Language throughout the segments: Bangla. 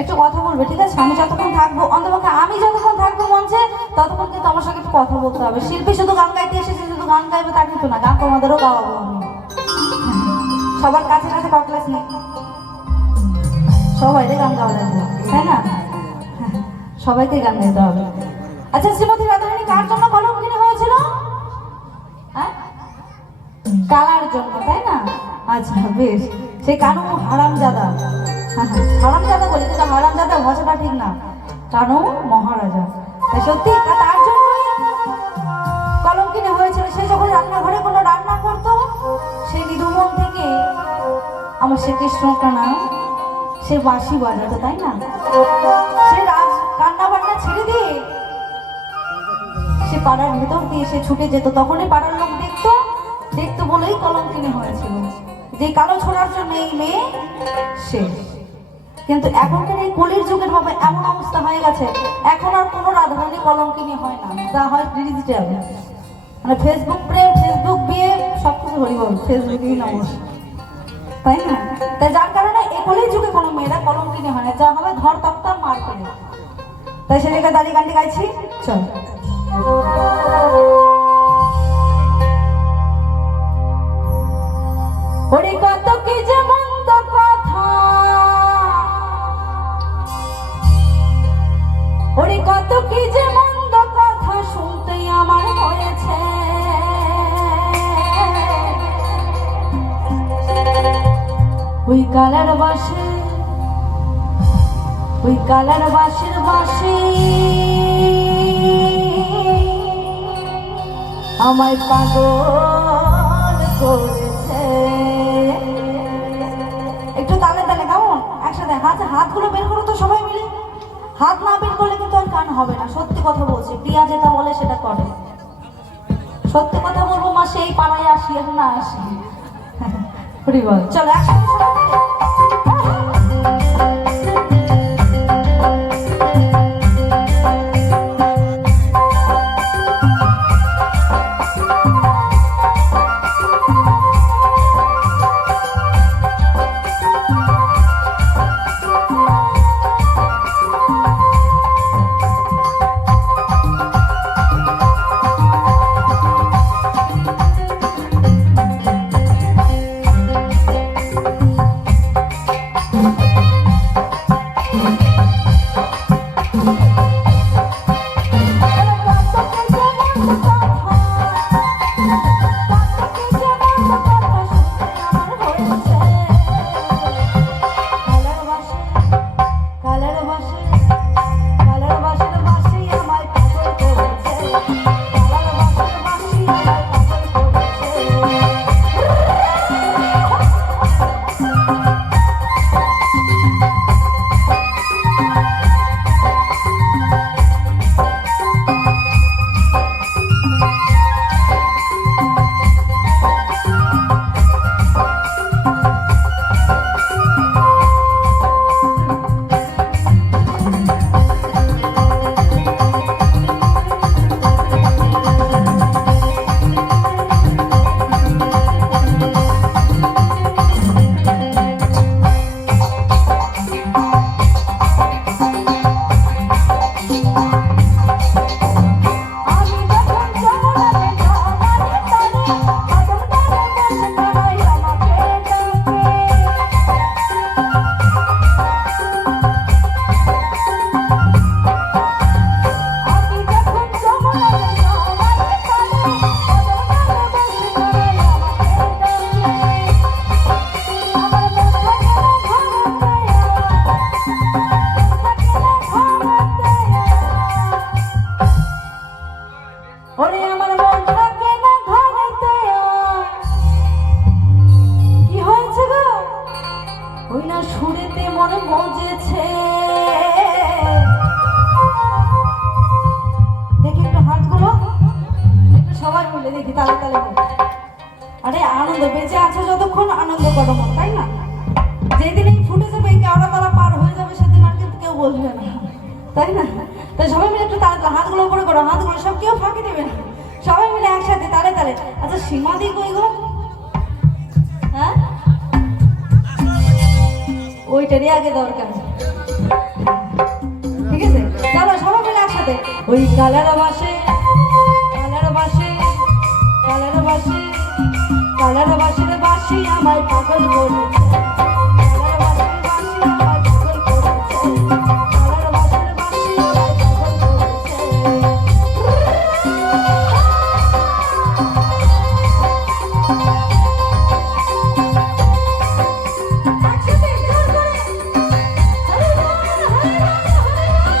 একটু কথা বলবে, ঠিক আছে? আমি যতক্ষণ থাকবো, অন্তপক্ষে আমি যতক্ষণ থাকবো মঞ্চে, ততক্ষণ কিন্তু আমার সঙ্গে একটু কথা বলতে হবে। শিল্পী শুধু গান গাইতে এসেছে, শুধু গান গাইবে তা কিন্তু না, গান তোমাদেরও গাওয়াবো আমি। সবার কাছে কাছে ক্লাস নেই, সবাই গান গাওয়া লাগবে, তাই না? সবাইকে গান গাইতে হবে। আচ্ছা, শ্রীমতী রাধারানী কার জন্য কলম কিনে হয়েছিল? হ্যাঁ, কালার জন্য, তাই না? আচ্ছা বেশ, সেই কানু হারামজাদা, হারামজাদা বলি কিন্তু হারামজাদা ভাষাটা ঠিক না, কানু মহারাজা। তাই সত্যি তার জন্যই কলম কিনে হয়েছিল। সে যখন রান্নাঘরে কোনো রান্না করতো, সে নিধুমন থেকে আমার শ্রীকৃষ্ণটা না, সে বাঁশি বাজাতো, তাই না? সে রান্না বান্না ছেড়ে দিয়ে সে পাড়ার ভেতর দিয়ে সে ছুটে যেত, তখনই পাড়ার লোক দেখতো বলেই কলম কিনে হয়েছিল, যে কালো ছোড়ার জন্য এই মেয়ে শেষ। কিন্তু এখনকার এই কলির যুগের ভাবে এমন অবস্থা হয়ে গেছে, এখন আর কোনো রাধারানী কলম কিনে হয় না, যা হয় ডিজিটাল, মানে ফেসবুক প্রেম, ফেসবুক বিয়ে, সবকিছু হরি বল, ফেসবুকই নমস্কার, তাই না? তাই যার কারণে এই কলির যুগে কোনো মেয়েরা কলম কিনে হয় না, যা হবে ধর তক্তা মার করে। তাই সে জায়গায় দাঁড়িয়ে গানটি গাইছি, চল। ওরে কত কি যে মন্দ কথা, ওরে কত কি যে মন্দ কথা শুনতে আমার হয়েছে। ওই কালার বাসে, ওই কালার বাসের বাসে আমায় পাগল করেছে। একটু তালে তালে কেমন একসাথে হাতগুলো বের করো তো সবাই মিলে। হাত না বের করলে কিন্তু আর গান হবে না, সত্যি কথা বলছি। প্রিয়া যেটা বলে সেটা করে, সত্যি কথা বলবো মা, সেই পাড়ায় আসি আর না আসি। চলো একসাথে সুরেতে মনে মজেছে। দেখি একটু হাতগুলো, একটু সবাই মিলে দেখি তালে তালে। আরে আনন্দ, বেঁচে আছে যতক্ষণ আনন্দ করো মন, তাই না? যেদিন এই ফুটে যাবে, এই কেওড়া তারা পার হয়ে যাবে, সেদিন আর কিন্তু কেউ বলবে না, তাই না? তাই সবাই মিলে একটু তালে তালে, হাতগুলো উপরে করো, হাতগুলো সব কেউ ফাঁকি দেবে না, সবাই মিলে একসাথে তালে তালে। আচ্ছা সীমাদি কই গো? হ্যাঁ, ওইটারই আগে দরকার। ঠিক আছে, চলো সবাই মিলে একসাথে। ওই কালার বাসে কালার বাসে কালার বাসে কালার বাসের বাসি আমায় পাগল করেছে। কালার বাসের বাসি আমায় পাগল করেছে। কালার বাসের বাসি আমায় পাগল করেছে। একসাথে জোর করে হরি বল, হরি বল, হরি বল।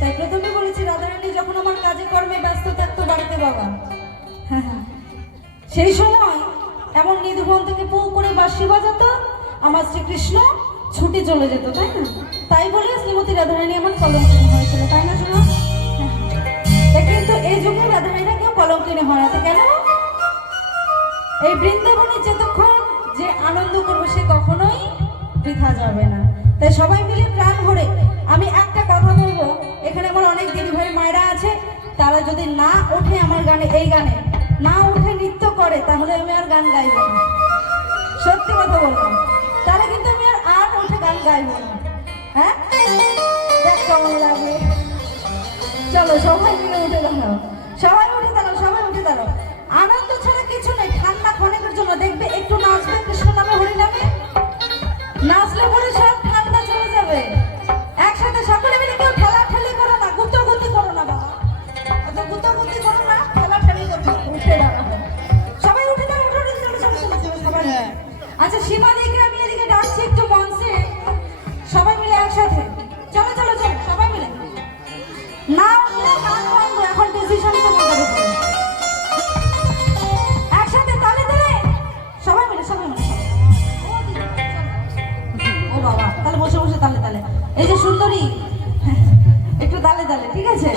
তাই প্রথমে বলেছি রাধারানী যখন আমার কাজে কর্মে ব্যস্ত থাকতো বাড়িতে বাবা, সেই সময় এমন নিধুবন থেকে পৌ করে বাঁশি বাজাতো, আমার শ্রীকৃষ্ণ ছুটে চলে যেত, তাই না? তাই বলে শ্রীমতী রাধারানী আমার কলঙ্কিনী হয়েছিল, তাই না শোনো? তাই কিন্তু এই যুগে রাধারানীরা কেউ কলঙ্কিনী হয় না, তো কেন? এই বৃন্দাবনে যতক্ষণ যে আনন্দ করবে সে কখনোই বৃথা যাবে না। তাই সবাই মিলে প্রাণ ভরে আমি একটা কথা বলবো, এখানে আমার অনেক দিদি ভাই মায়েরা আছে, তারা যদি না ওঠে আমার গানে, এই গানে না উঠে নৃত্য করে, তাহলে আমি আর গান গাইব না। সত্যি কথা বলবো, তাহলে কিন্তু আমি আর উঠে গান গাইব না। হ্যাঁ, দেখ কেমন লাগে। চলো সবাই মিলে উঠে দাঁড়াও, সবাই উঠে দাঁড়াও, সবাই উঠে দাঁড়াও। আনন্দ ছাড়া কিছু নেই, ঠান্ডা ক্ষণিকের জন্য দেখবে একটু নাচবে কৃষ্ণ নামে হরি নামে, নাচলে পরে সব ঠান্ডা চলে যাবে। একসাথে সকলে মিলে কেউ ঠেলাঠেলি করো না, গুতাগুতি করো না বাবা, অত গুতাগুতি করো না, ঠেলাঠেলি করো, উঠে দাঁড়াও, সবাই উঠে দাঁড়াও, উঠে চলো চলো চলো চলো সবাই। আচ্ছা সীমাদিকে আমি এদিকে ডাকছি একটু মঞ্চে, সবাই মিলে একসাথে চলো চলো চলো সবাই মিলে। না উঠলে গান বন্ধ, এখন ডিসিশন তোমাদের উপরে। একসাথে তালে তালে সবাই মিলে, সবাই মিলে। ও বাবা, তাহলে বসে বসে তালে তালে। এই যে সুন্দরী, একটু তালে তালে, ঠিক আছে?